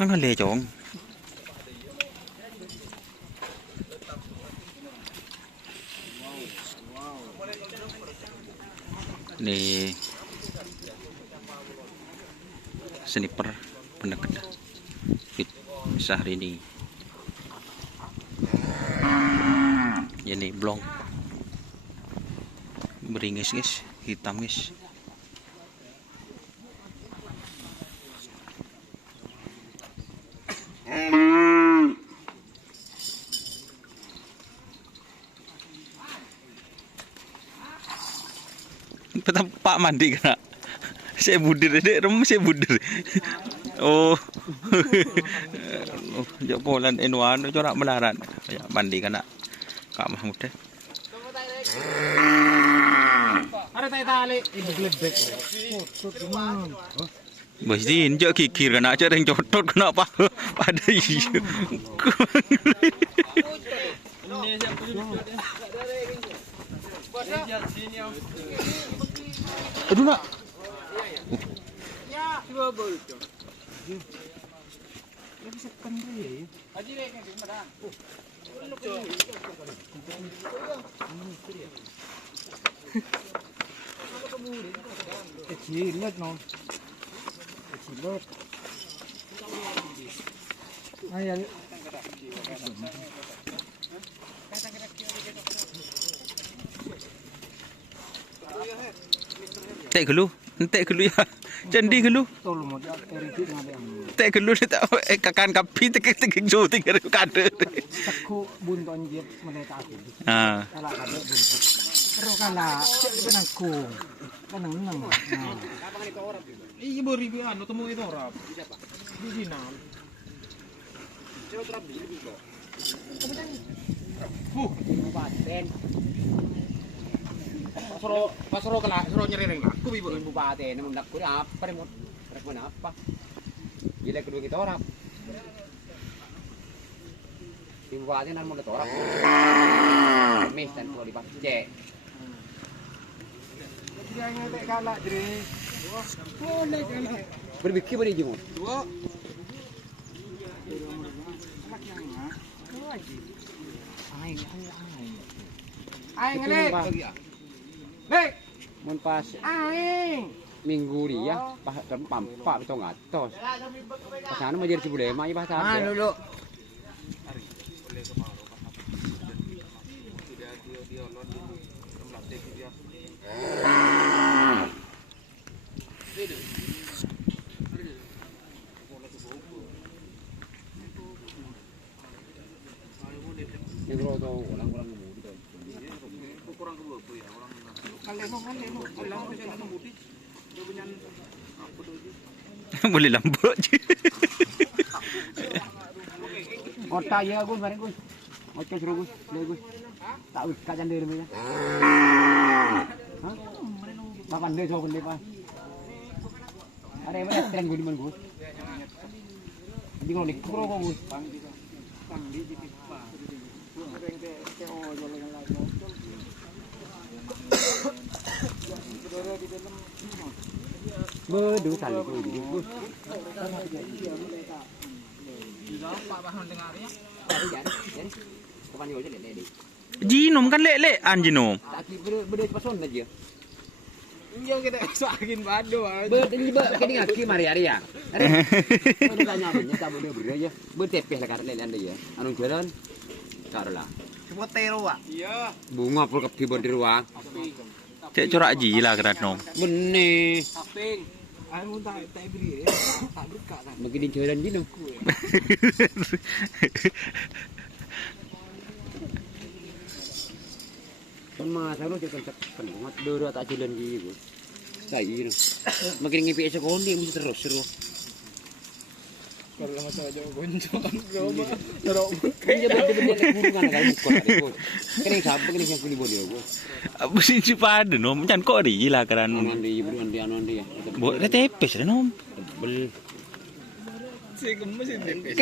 Nó lê trộn. Ini sniper pendekat fit Syahrini. Ini blong beringis guys, hitam guys. Pak mandi kena. Saya budir dek, rum saya budir. Oh. Jok polan enwan corak melarat. Ya mandi kena. Kak Mahmud deh. Ada tali ibu glebek. Bos din jok kikir kena cak yang cotot kena apa? Pada iya. Aduh nak. Ya, coba boleh. Lebih sekan dia. Haji lek ni mana? Kecil lihat no. Kecil lihat. Ayah. Tek gelu, entek gelu ya. Candi gelu. Tolong mau eriti dengan dia. Tek gelu tak kakan kapi tek jo tinggal kade. Aku bunton jet mereka aku. Ah. Kalau kade bunton. Terus kalau benang ku, benang nang. Iya beri biar anu temu itu orang. Di sini. Coba terap di kok. Kabupaten. Pasro kena, pasro nyering aku ibu bupati ini mendak kuda apa nih mau apa? Gila kedua kita orang. Ibu bupati nan mau lihat orang. Mis dan kalau dipakai. Dia ngetek kalah jadi. Boleh kalah. Berbikin beri jimu. Dua. Aing ngelek. Hei, mun pas aing minggu dia pas pampak beto ngatos. Pasana mau jadi cibulema ieu bahasa. Ah, dulu. Boleh lambak je. Otak ya Gus, mari Gus. Oke suruh Gus, le Gus. Tak wis ka jande reme ya. Hah? Makan deh coba beli Pak. Ada mana tren gue di mana Gus? Di ngono nik kro kok Gus. Pang di Pak. Bedu tali ku di Gus. Pak Bahon dengar ya. Jadi. Kapan yo jadi deh. Jinom kan lek-lek anjinom. Tak beda pason aja. Enggak kita soakin bado. Beda ni kini ngaki mari hari ya. Ada tanya banyak tak boleh beri aja. Bertepeh lah karena lek anda ya. Anu jalan. Karola. Sebotero wa. Iya. Bunga pul kepi bodi ruang. Cek corak ji lah kerat nom. Benih. Saping. Anu tak beri ya. Tak buka kan. Begini jalan gini. Mas harus jadi penat dulu tak jalan gitu. Kayak gitu. Makin ngipi sekondi mesti terus seru. Kalau masa aja goncang gua. Terus kayaknya bener-bener kurungan kan ikut. Kene sampai kene yang bodi gua. Apa sih pada nom can kok di lah keran. Anu di anu dia. Buat tepes nom. Bel sih gemes ini.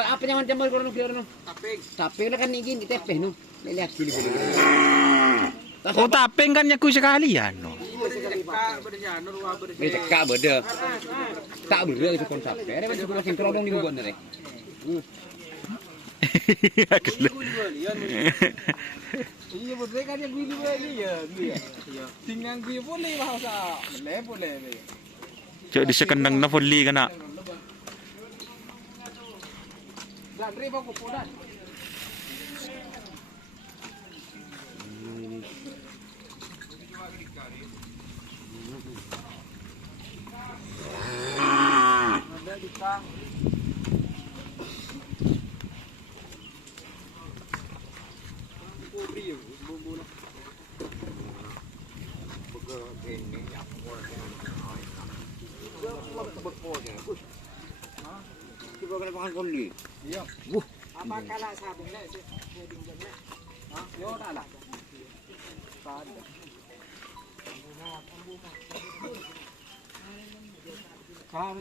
Apa yang macam kono kira taping kan ingin kita tepeh nu. Lihat gini. Oh taping kan nyaku sekalian no. Ini cekak beda. Tak beda itu konsep. Ada macam orang yang kerudung di bawah ni. Iya betul kan yang gue beli ya. Tinggal gue boleh bahasa. Boleh. Cok di sekendang na fully ka na. Lagri ba ko punan? Ada di kang. Coba kena makan koli. Iya. Apa kala sabung le si wedding jam-nya? Ha? Yo tak lah. Tak ada.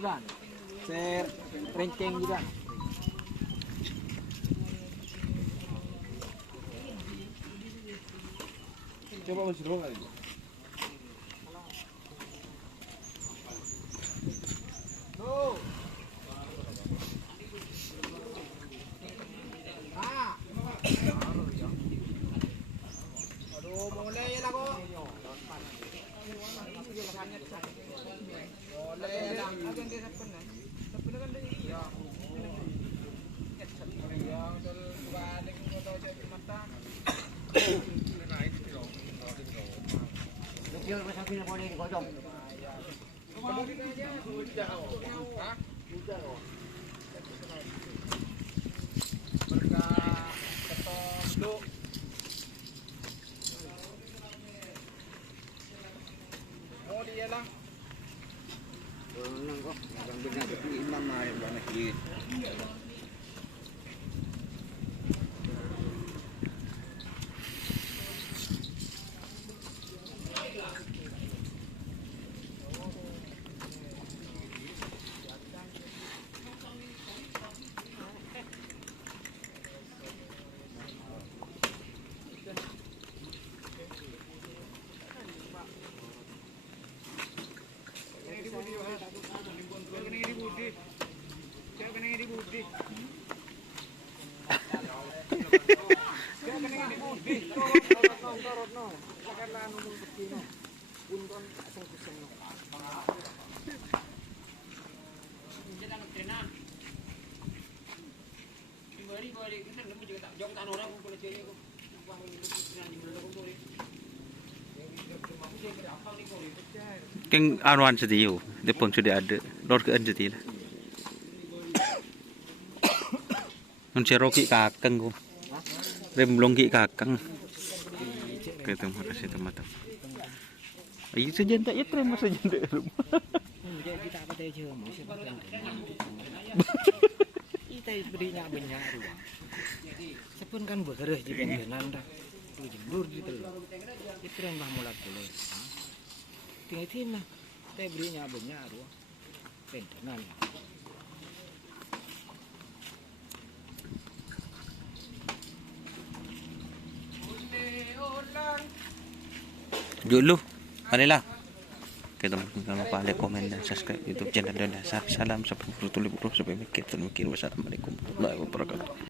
Kan. Ser renceng juga. Coba masuk kali. No. Aduh, mulai lah kok. Mulai lah. Agen dia sapen kan? Sapen kan dia. Ya. Yang balik foto jadi mata. Dia macam punya boleh digotong. Oh dia lah. Nang kok, yang benar betul imam yang buat masjid. Keng anuan setiyo, depan sudah ada. Lor ke anjati lah. Menceroki kakang ko. Remblongki kakang. Kita makasih teman-teman. Ayo saja tak ya terima saja di rumah. Kita apa teh je mau siapa yang kita berinya banyak ruang. Sepun kan bergerak di bengenan dah. Tu jemur di telur. Itu yang bah mulat dulu. Tinggal tim lah. Kita berinya banyak ruang. Bengenan. Dulu, marilah. Kita jangan lupa like, komen dan subscribe YouTube channel dan dasar. Salam sampai bertemu sampai mikir. Wassalamualaikum warahmatullahi wabarakatuh.